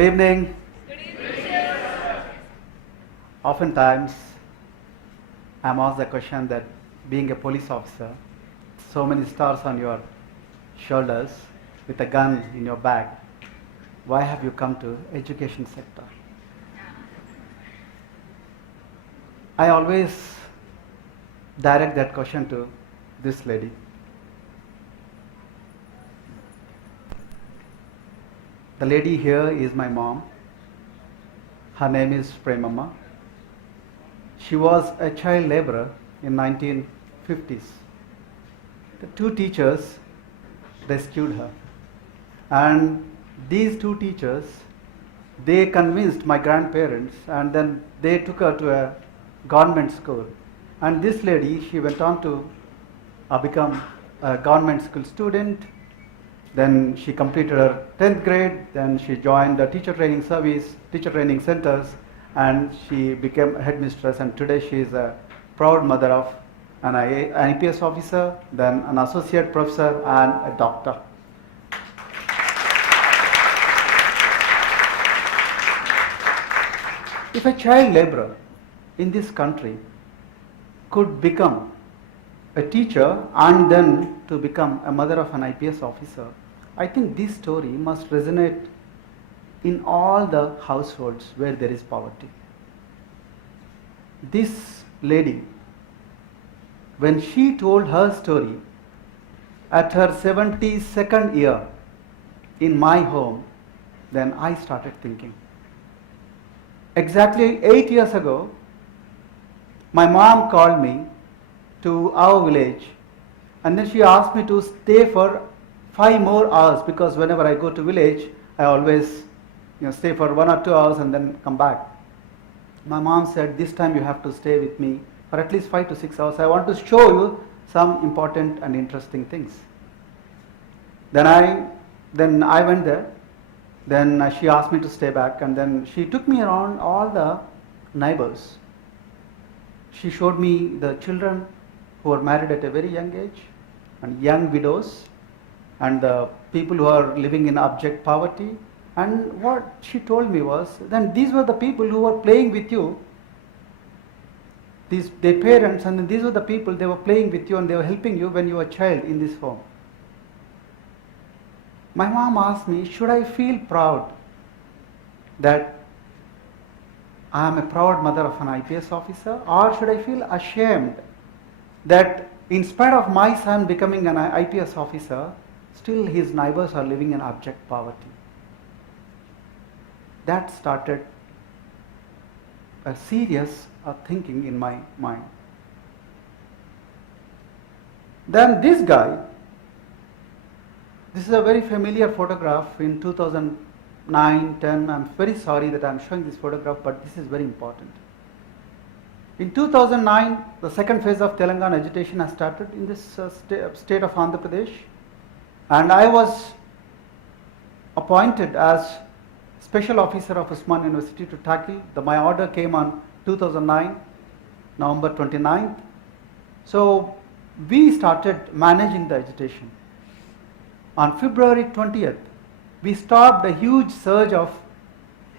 Good evening. Oftentimes, I'm asked the question that being a police officer, so many stars on your shoulders, with a gun in your bag, why have you come to education sector? I always direct that question to this lady. The lady here is my mom. Her name is Premamma. She was a child laborer in 1950s. The two teachers rescued her. And these two teachers, they convinced my grandparents, and then they took her to a government school. And this lady, she went on to become a government school student. Then she completed her 10th grade, then she joined the teacher training service, teacher training centers, and she became a headmistress, and today she is a proud mother of an IPS officer, then an associate professor and a doctor. If a child laborer in this country could become a teacher and then to become a mother of an IPS officer, I think this story must resonate in all the households where there is poverty. This lady, when she told her story at her 72nd year in my home, then I started thinking. Exactly 8 years ago, my mom called me to our village, and then she asked me to stay for 5 more hours, because whenever I go to village, I always stay for 1 or 2 hours and then come back. My mom said, this time you have to stay with me for at least 5 to 6 hours. I want to show you some important and interesting things. Then I went there. Then she asked me to stay back, and then she took me around all the neighbors. She showed me the children who were married at a very young age, and young widows, and the people who are living in abject poverty. And what she told me was, then these were the people who were playing with you, their parents, and then these were the people, they were playing with you and they were helping you when you were a child in this home. My mom asked me, should I feel proud that I am a proud mother of an IPS officer, or should I feel ashamed that in spite of my son becoming an IPS officer, still his neighbors are living in abject poverty? That started a serious thinking in my mind. Then this guy, this is a very familiar photograph in 2009-10. I'm very sorry that I'm showing this photograph, but this is very important. In 2009, the second phase of Telangana agitation has started in this state of Andhra Pradesh, and I was appointed as special officer of Usman University to tackle. My order came on 2009, November 29th. So we started managing the agitation. On February 20th, we stopped a huge surge of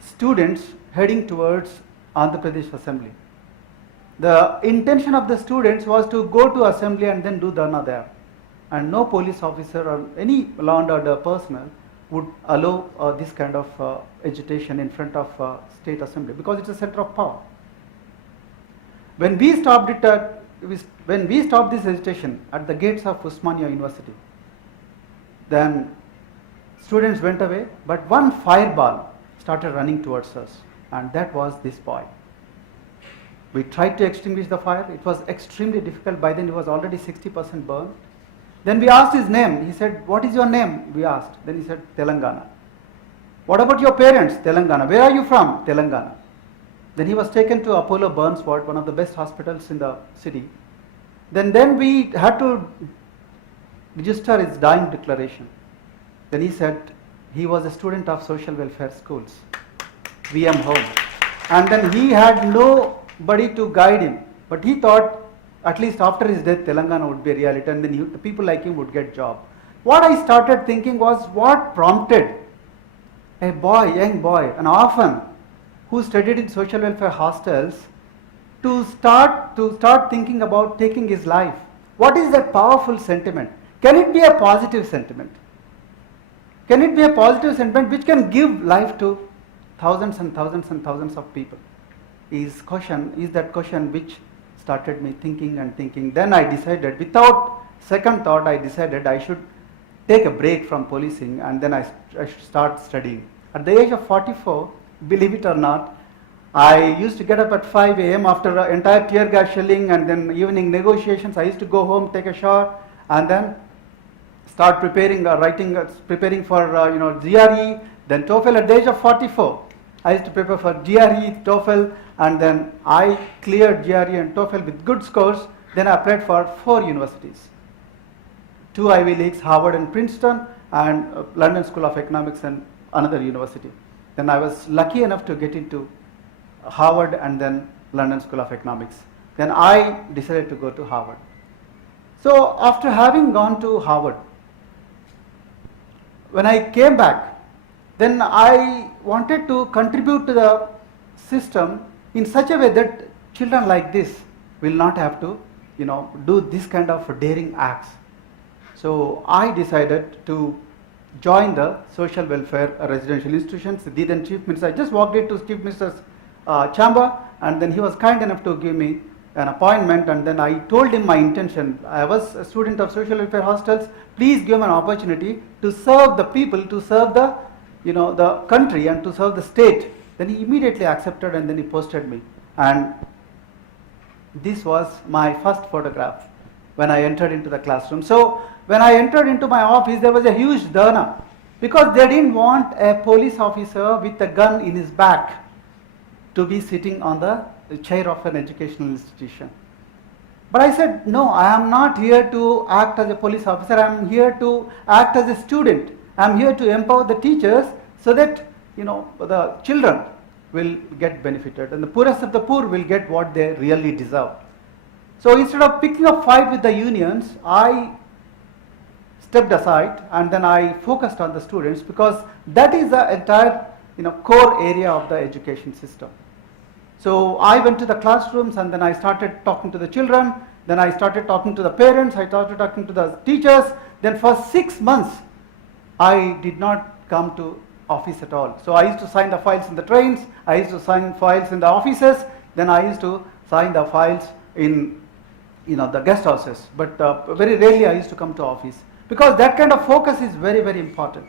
students heading towards Andhra Pradesh Assembly. The intention of the students was to go to assembly and then do dharna there. And no police officer or any law and order personnel would allow this kind of agitation in front of state assembly, because it's a center of power. When we stopped this agitation at the gates of Usmania University, then students went away, but one fireball started running towards us, and that was this boy. We tried to extinguish the fire. It was extremely difficult. By then he was already 60% burned. Then we asked his name. He said, what is your name? We asked. Then he said, Telangana. What about your parents? Telangana. Where are you from? Telangana. Then he was taken to Apollo Burns Ward, one of the best hospitals in the city. Then we had to register his dying declaration. Then he said he was a student of social welfare schools, VM Home. And then he had nobody to guide him. But he thought at least after his death, Telangana would be a reality, and then people like him would get job. What I started thinking was, what prompted a boy, young boy, an orphan who studied in social welfare hostels to start thinking about taking his life. What is that powerful sentiment? Can it be a positive sentiment? Can it be a positive sentiment which can give life to thousands and thousands and thousands of people? Is that question which started me thinking and thinking. Then I decided, without second thought, I decided I should take a break from policing, and then I should start studying. At the age of 44, believe it or not, I used to get up at 5 a.m. after the entire tear gas shelling and then evening negotiations. I used to go home, take a shower, and then start preparing for GRE, then TOEFL. At the age of 44, I used to prepare for GRE, TOEFL, and then I cleared GRE and TOEFL with good scores. Then I applied for 4 universities, 2 Ivy Leagues, Harvard and Princeton, and London School of Economics and another university. Then I was lucky enough to get into Harvard and then London School of Economics. Then I decided to go to Harvard. So after having gone to Harvard, when I came back, then I wanted to contribute to the system in such a way that children like this will not have to, do this kind of daring acts. So I decided to join the social welfare residential institutions. The then Chief Minister, I just walked into Chief Minister's chamber, and then he was kind enough to give me an appointment, and then I told him my intention. I was a student of social welfare hostels. Please give me an opportunity to serve the people, to serve the the country and to serve the state. Then he immediately accepted, and then he posted me. And this was my first photograph when I entered into the classroom. So when I entered into my office, there was a huge dharna because they didn't want a police officer with a gun in his back to be sitting on the chair of an educational institution. But I said, no, I am not here to act as a police officer. I am here to act as a student. I am here to empower the teachers so that the children will get benefited and the poorest of the poor will get what they really deserve. So instead of picking a fight with the unions, I stepped aside and then I focused on the students because that is the entire core area of the education system. So I went to the classrooms and then I started talking to the children, then I started talking to the parents, I started talking to the teachers. Then for 6 months I did not come to office at all. So I used to sign the files in the trains, I used to sign files in the offices, then I used to sign the files in the guest houses, but very rarely I used to come to office because that kind of focus is very, very important.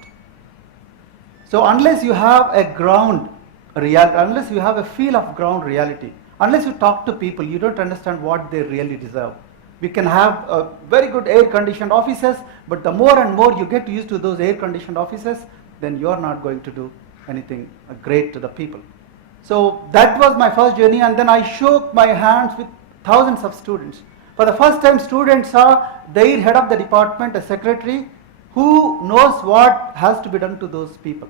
So unless you have a ground reality, unless you have a feel of ground reality, unless you talk to people, you don't understand what they really deserve. We can have very good air-conditioned offices, but the more and more you get used to those air-conditioned offices, then you are not going to do anything great to the people. So that was my first journey, and then I shook my hands with thousands of students. For the first time, students saw their head of the department, a secretary, who knows what has to be done to those people.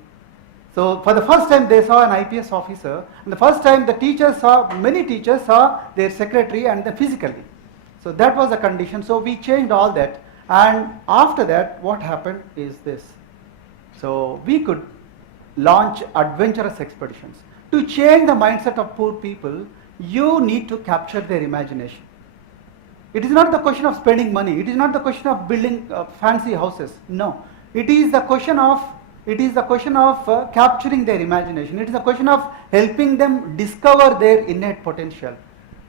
So for the first time they saw an IPS officer, and the first time many teachers saw their secretary and then physically. So that was the condition. So we changed all that, and after that what happened is this. So we could launch adventurous expeditions. To change the mindset of poor people, you need to capture their imagination. It is not the question of spending money. It is not the question of building fancy houses. No, it is the question of capturing their imagination. It is a question of helping them discover their innate potential.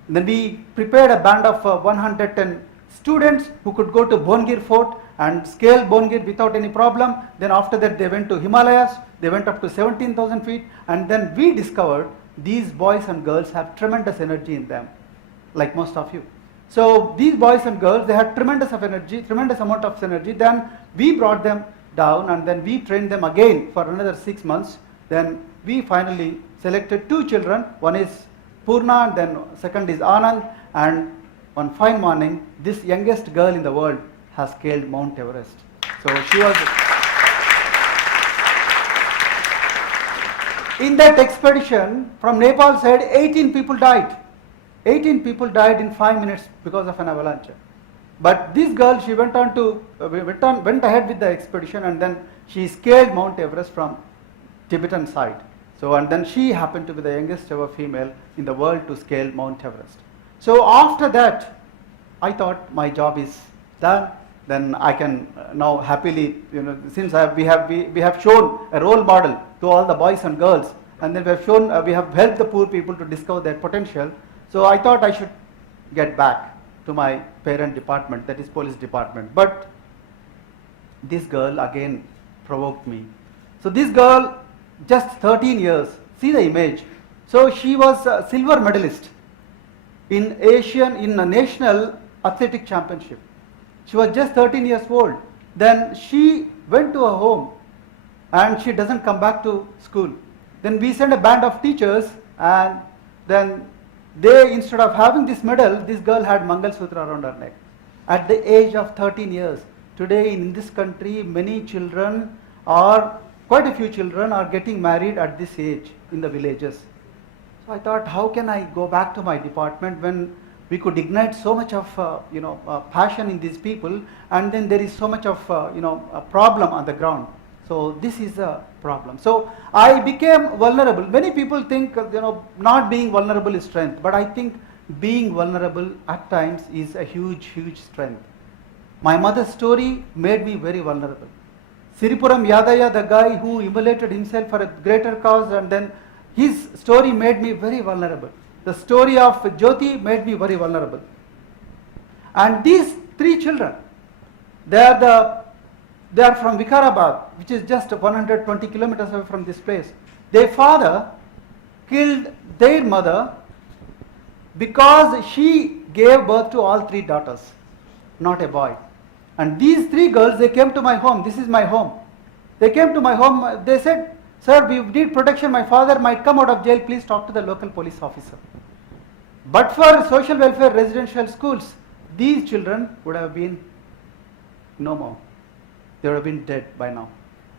Then we prepared a band of 110 students who could go to Bongir Fort and scale Bongir without any problem. Then after that they went to Himalayas, they went up to 17,000 feet, and then we discovered these boys and girls have tremendous energy in them, like most of you. So these boys and girls, they had tremendous amount of energy. Then we brought them down and then we trained them again for another 6 months. Then we finally selected 2 children. One is Purna and then second is Anand, and one fine morning this youngest girl in the world has scaled Mount Everest. So she was in that expedition from Nepal side. 18 people died. 18 people died in 5 minutes because of an avalanche. But this girl, she went ahead with the expedition, and then she scaled Mount Everest from Tibetan side. So, and then she happened to be the youngest ever female in the world to scale Mount Everest. So after that, I thought my job is done. Then I can now happily, since we have shown a role model to all the boys and girls, and then we have helped the poor people to discover their potential. So I thought I should get back to my parent department, that is police department. But this girl again provoked me. So this girl, just 13 years, see the image. So she was a silver medalist in a national athletic championship. She was just 13 years old. Then she went to her home and she doesn't come back to school. Then we sent a band of teachers, and then they, instead of having this medal, this girl had Mangal Sutra around her neck at the age of 13 years. Today in this country, many children quite a few children are getting married at this age in the villages. So I thought, how can I go back to my department when we could ignite so much of passion in these people, and then there is so much of a problem on the ground. So this is a problem. So I became vulnerable. Many people think not being vulnerable is strength, but I think being vulnerable at times is a huge strength. My mother's story made me very vulnerable. Siripuram Yadaya, the guy who immolated himself for a greater cause, and then his story made me very vulnerable. The story of Jyoti made me very vulnerable. And these three children, they are from Vikarabad, which is just 120 kilometers away from this place. Their father killed their mother because she gave birth to all three daughters, not a boy. And these three girls, they came to my home. This is my home. They came to my home. They said, "Sir, we need protection. My father might come out of jail. Please talk to the local police officer." But for social welfare residential schools, these children would have been no more. They would have been dead by now.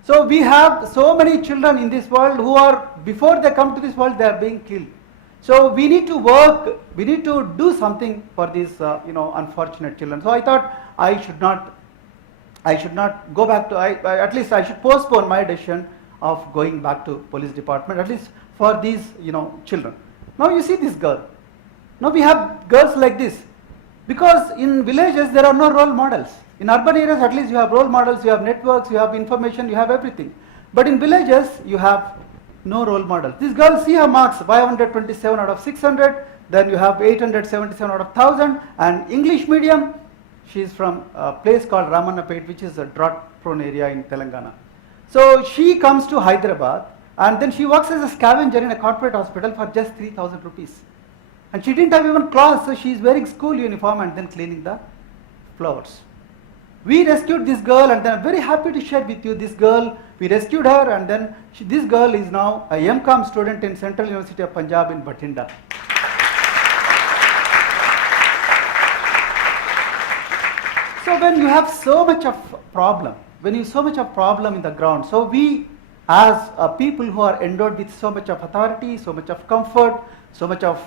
So we have so many children in this world who are, before they come to this world, they are being killed. So we need to work, we need to do something for these unfortunate children. So I thought I should not go back to, at least I should postpone my decision of going back to police department, at least for these children. Now you see this girl. Now we have girls like this, because in villages there are no role models. In urban areas at least you have role models, you have networks, you have information, you have everything. But in villages you have no role models. This girl, see her marks, 527 out of 600, then you have 877 out of 1000, and English medium, she is from a place called Ramannapet, which is a drought prone area in Telangana. So she comes to Hyderabad, and then she works as a scavenger in a corporate hospital for just 3,000 rupees. And she didn't have even clothes, so she is wearing school uniform and then cleaning the floors. We rescued this girl, and then I'm very happy to share with you this girl. We rescued her, and then this girl is now a M.Com student in Central University of Punjab in Bathinda. So when you have so much of problem, in the ground, so we as people who are endowed with so much of authority, so much of comfort, so much of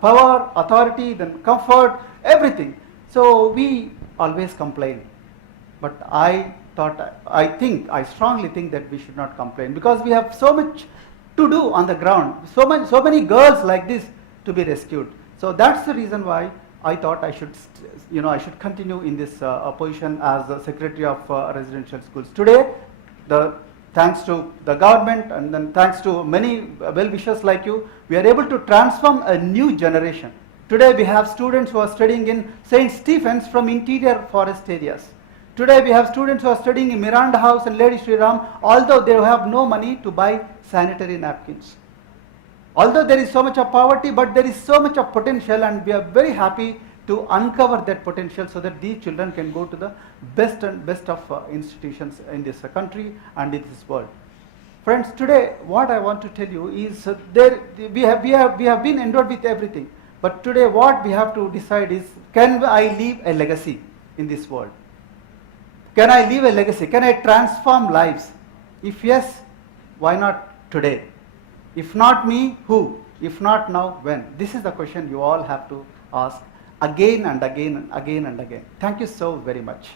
power, authority, then comfort, everything. So we always complain. But I strongly think that we should not complain, because we have so much to do on the ground, so many girls like this to be rescued. So that's the reason why I thought I should continue in this position as the Secretary of Residential Schools. Today, thanks to the government, and then thanks to many well-wishers like you, we are able to transform a new generation. Today we have students who are studying in St. Stephen's from interior forest areas. Today we have students who are studying in Miranda House and Lady Sri Ram, although they have no money to buy sanitary napkins. Although there is so much of poverty, but there is so much of potential, and we are very happy to uncover that potential so that these children can go to the best of institutions in this country and in this world. Friends, today what I want to tell you is we have been endowed with everything, but today what we have to decide is, can I leave a legacy in this world? Can I leave a legacy? Can I transform lives? If yes, why not today? If not me, who? If not now, when? This is the question you all have to ask again and again and again and again. Thank you so very much.